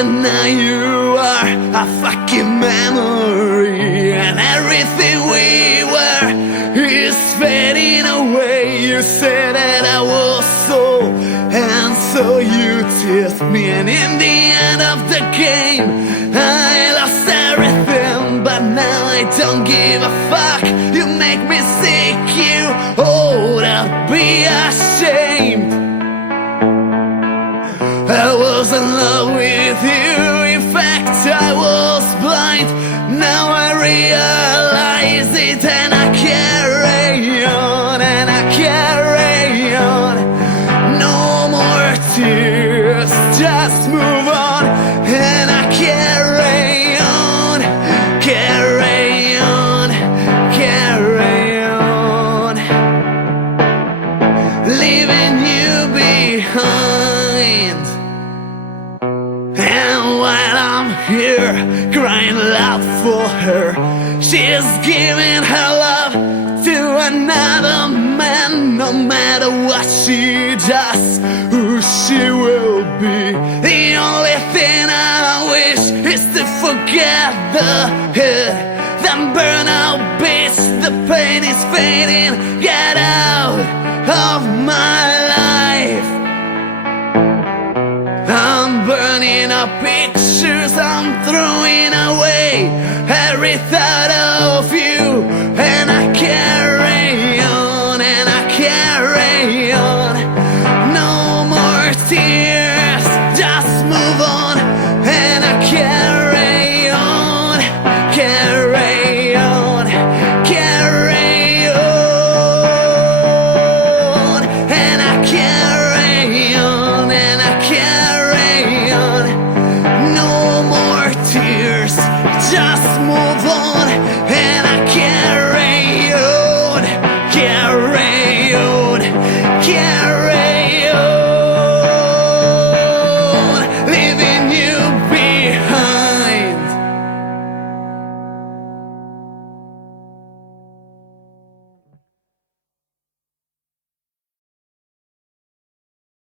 and now you are a fucking memory, and everything we were is fading away. You said that I was so, and so you teased me, and in the end of the game I lost everything, but now I don't give a fuck. You make me sick, you ought to be ashamed. I was in love with you, in fact I was blind. Now I realize it, and I carry on, and I carry on. No more tears, just move on, and I carry on, carry on, carry on, leaving you behind. And while I'm here crying loud for her, she's giving her love to another man. No matter what she does, who she will be, the only thing I wish is to forget the hurt, then burn out, bitch. The pain is fading, get out of my life. I'm burning up pictures, I'm throwing away every thought of